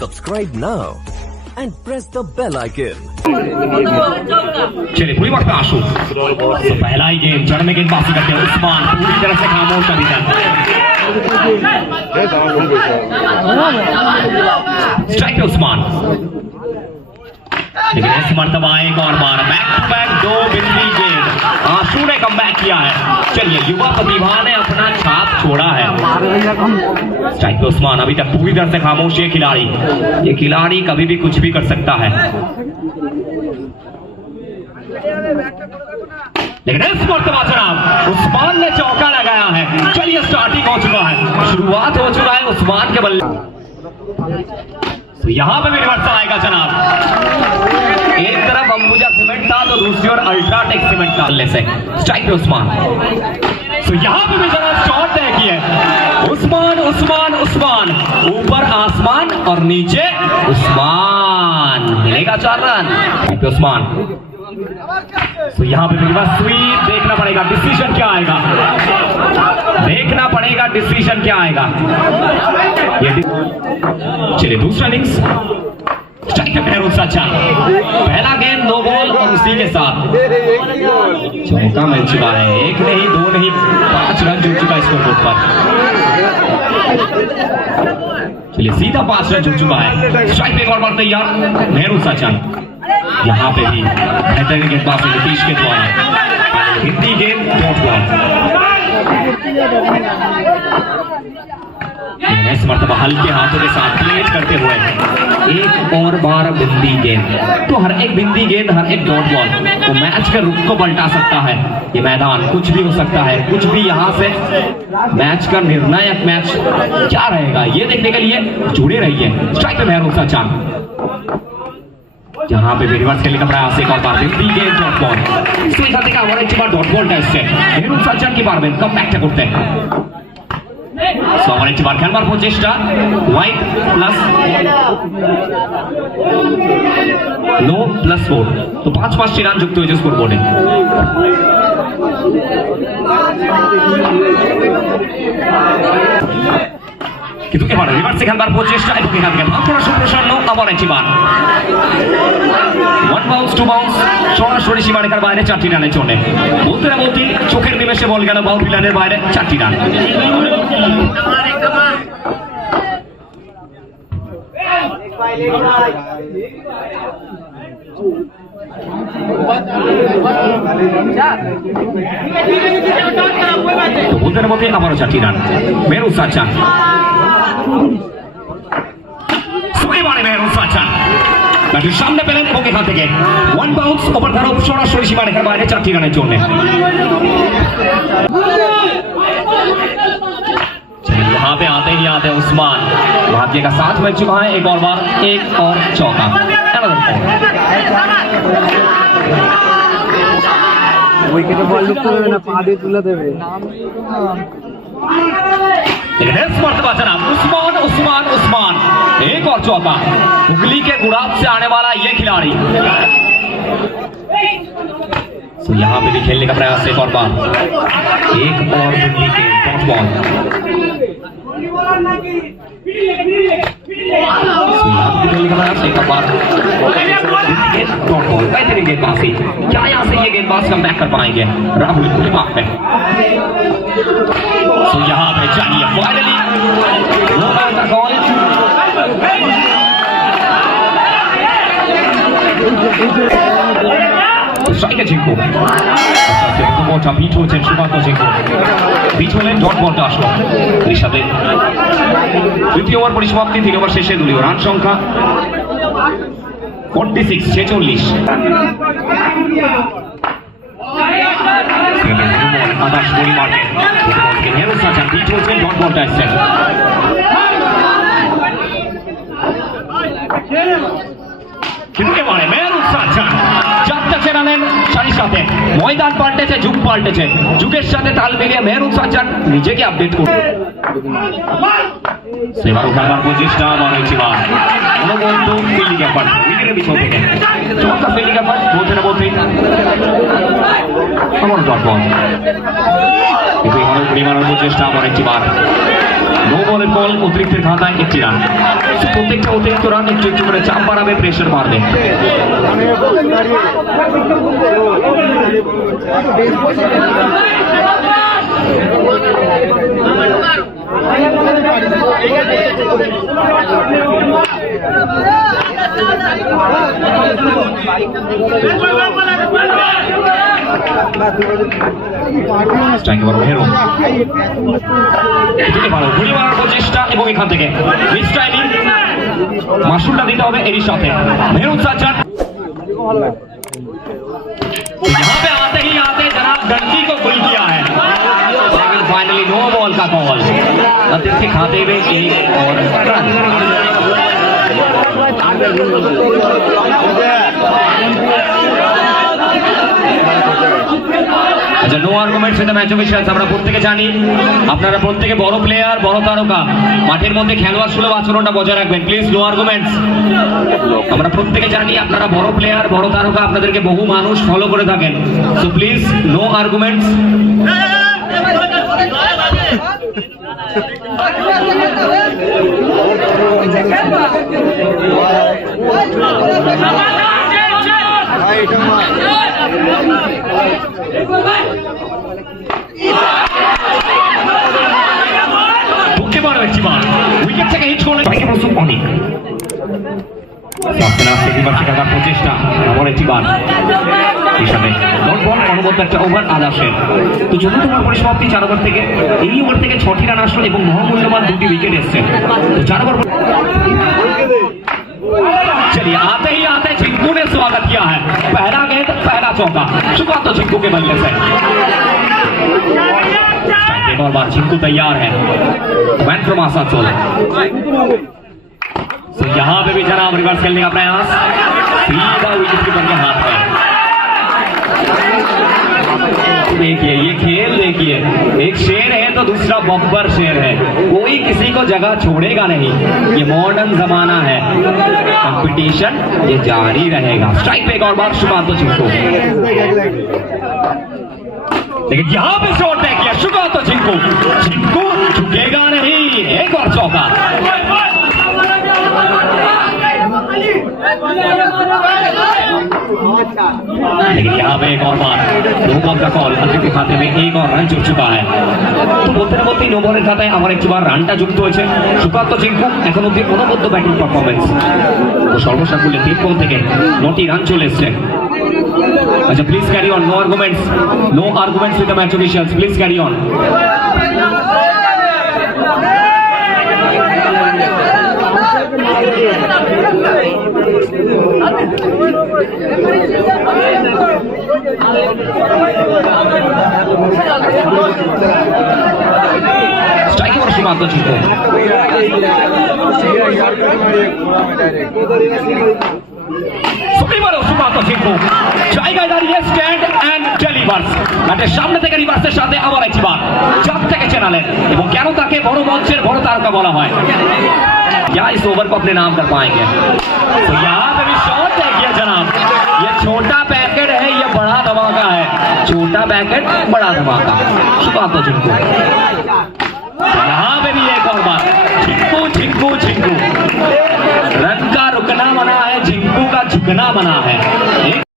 Subscribe now and press the bell icon. चलिए पूरी वक्त आशु तो पहला ही गेम जड़ में गेंदबाजी करते हैं उस्मान पूरी तरह से खामोश अभी तक स्ट्राइक पे उस्मान लेकिन इस मर्तबा एक और बार बैक टू बैक दो बिंदी गेंद आशु ने कमबैक किया है। चलिए युवा प्रतिभा ने अपना छाप छोड़ा है। स्ट्राइक पे उस्मान अभी तक पूरी तरह से खामोश ये खिलाड़ी कभी भी कुछ भी कर सकता है। लेकिन इस मर्तबा जनाब उस्मान ने चौका लगाया है। चलिए स्टार्टिंग हो चुका है, शुरुआत हो चुका है उस्मान के बल्ले। तो यहां पे भी रिवर्स आएगा जनाब। एक तरफ अंबुजा सीमेंट था तो दूसरी ओर अल्ट्राटेक सीमेंट था से स्ट्राइक पे उस्मान। तो यहां पे भी जनाब शॉट तय किया है उस्मान उस्मान उस्मान ऊपर आसमान और नीचे उस्मान मिलेगा 4 रन पे उस्मान। तो यहाँ पे मेरे पास स्वीप देखना पड़ेगा डिसीजन क्या आएगा, देखना पड़ेगा डिसीजन क्या आएगा। चलिए दूसरा इनिंग्स स्ट्राइक पे मेहरुल सचा पहला गेंद नो बॉल और उसी के साथ चौका मिल चुका है। 1 नहीं 2 नहीं 5 रन जुड़ चुका है स्कोर बोर्ड पर। चलिए सीधा 5 रन जुड़ चुका है। स्ट्राइक पे एक और बार तैयार मेहरुल सचा यहाँ पे भी बेहतरीन गेंदबाज नीतीश के द्वारा हिंदी गेंद डॉट बॉल। इस मर्तबा हल्के हाथों के साथ प्लेट करते हुए एक और बार बिंदी गेंद। तो हर एक बिंदी गेंद हर एक डॉट बॉल तो मैच के रुख को पलटा सकता है। ये मैदान कुछ भी हो सकता है, कुछ भी यहाँ से मैच का निर्णायक मैच क्या रहेगा ये देखने के लिए जुड़े रहिए। स्ट्राइक पे मेहरुल सचा यहाँ पे रिवर्स खेलने का प्रयास एक और बार बिंदी गेंद dot ball dot ball test है मेहरुल सचा की बार में कम बैक करते हैं। খেলবার প্রচেষ্টা হোয়াইট প্লাস নো প্লাস 4 তো 5-5টি রান যুক্ত হয়েছে স্কোর বোর্ডে। কিন্তু এবার রিভার্সে খেলবার প্রচেষ্টা এবং এখান থেকে ভাবনা সুপ্রসন্ন আবার একটি বার 1 বাউন্স 2 বাউন্স সরাসরি সীমারেখার বাইরে 4টি রানের জন্য বলতে না বলতে চোখের নিমেষে বল গেল বাউন্ডারি লাইনের বাইরে 4টি রান। বলতে না বলতে আবারও 4টি রান মেহরুল সচা। সামনে পেলেন এবং এখান থেকে 1 বাউন্স ওভার ধারা সরাসরি সীমারেখার বাইরে 4টি রানের জন্য। यहाँ पे आते ही आते उस्मान भाग्य का साथ मिल चुका है। एक और बार एक और चौका উইকেটে বল ঢুকতে হবে না, পা দিয়ে তুলে দেবে। लेकिन इस मर्तबा जनाब उस्मान उस्मान उस्मान एक और चौका उंगली के गुड़ाब से आने वाला ये खिलाड़ी। तो यहाँ पे भी खेलने का प्रयास एक और बार एक और बॉल गेंदबाजी क्या यहाँ से ये गेंदबाज कम बैक कर पाएंगे राहुल पूरी बात में। तो यहाँ पे चाहिए फाइनली कॉल স্ট্রাইকে জিঙ্কু মোটা পিঠ হচ্ছেন সুকান্ত জিঙ্কু পিঠ হলেন ডট বলটা আসলো এর সাথে দ্বিতীয় ওভার পরিসমাপ্তি 3 ওভার শেষে দলীয় রান সংখ্যা 46 আদাস বড়ি মার্কেট মেহরুল সচা পিঠ হচ্ছেন ডট বলটা এসছেন। কিন্তু এবারে মেহরুল সচা যাত্রা চেনালেন সারি সাথে ময়দান পাল্টেছে যুগ পাল্টেছে যুগের সাথে তাল মিলিয়ে মেহরুল সচা নিজেকে আপডেট করবে। সেবার খেলবার প্রচেষ্টা আবার হয়েছে অনুবন্ধু ফিল্ডিং ব্যাপার উইকেটের পিছন থেকে চমৎকার ফিল্ডিং ব্যাপার বলতে না বলতেই আমার ডট বল কিন্তু এবারও পরিমাণের প্রচেষ্টা আবার একটি বার নো বলের বল অতিরিক্তের খাতায় একটি রান প্রত্যেকটা অতিরিক্ত রান একটু একটু করে চাপ বাড়াবে প্রেশার মারবে স্ট্রাইকে বড় হেরো এদিকে ভালো গুলি মারার প্রচেষ্টা এবং এখান থেকে মিস টাইমিং মাসুলটা দিতে হবে এরই সাথে মেহরুন সাজ্জাদ यहाँ पे आते जनाब डंकी को गुल किया है लेकिन फाइनली नो बॉल का कॉल नतीज के खाते में एक और रन আচ্ছা no arguments with the match officials আমরা প্রত্যেকে জানি আপনারা প্রত্যেকে বড় প্লেয়ার বড় তারকা মাঠের মধ্যে খেলোয়াড় সুলভ আচরণটা বজায় রাখবেন প্লিজ নো আর্গুমেন্টস আমরা প্রত্যেকে জানি আপনারা বড় প্লেয়ার বড় তারকা আপনাদেরকে বহু মানুষ ফলো করে থাকেন সো প্লিজ নো আর্গুমেন্টস ঢুকে বড় একটি বল উইকেট থেকে হিট করলে অনেক প্রচেষ্টা এমন একটি বার হিসাবে ডট বল অনবদ্য একটা ওভার আদাসের তো যদি তোমার পরিসমাপ্তি 4 ওভার থেকে এই ওভার থেকে 6টি রান আসলো এবং মহামূল্যবান 2টি উইকেট এসছে তো 4 ওভার चलिए आते ही आते झिंकू ने स्वागत किया है पहला गेंद पहला चौका चुका तो झिंकू के बल्ले से और बार झिंकू तैयार है मैन फ्रॉम आसानसोल तो यहाँ पे भी जनाब रिवर्स खेलने का प्रयास सीधा विकेट कीपर के हाथ में देखिए ये खेल देखिए एक शेर है तो दूसरा बब्बर शेर है कोई किसी को जगह छोड़ेगा नहीं ये मॉडर्न जमाना है कंपटीशन ये जारी रहेगा स्ट्राइक पे एक और बार शुभांतु चिंकू लेकिन यहाँ पे शॉट तय किया शुभांतु चिंकू चिंकू झुकेगा नहीं एक और चौका लेकिन यहाँ पे एक और बार नो बॉल का कॉल अंतिम के खाते में एक और रन जुड़ चुका है तो बोलते ना बोलते नो बॉलेर खाताয় আমার একটি বার রানটা যুক্ত হয়েছে সুকান্ত চিঙ্কু এখন অবধি অনবদ্য ব্যাটিং পারফরমেন্স তো সর্বসাকুল্যে 3 বল থেকে 9টি রান চলে এসেছে আচ্ছা please carry on no arguments with the match officials please carry on strike और शुभांतु चिंकू শুভান্ত চিঙ্কু জায়গায় দাঁড়িয়ে স্ট্যান্ড এন্ড ডেলিভার্স ব্যাটের সামনে থেকে রিভার্সের সাথে আবার একটি বার চাপ থেকে চেনালেন এবং কেন তাকে বড় মঞ্চের বড় তারকা বলা হয় क्या इस ओवर को अपने नाम कर पाएंगे तो यहाँ पे भी शॉट तय किया जनाब ये छोटा पैकेट है ये बड़ा धमाका है छोटा पैकेट बड़ा धमाका शुभांतु चिंकू यहाँ पे भी एक और बार झिंकू झिंकू झिंकू रन का रुकना बना है झिंकू का झुकना बना है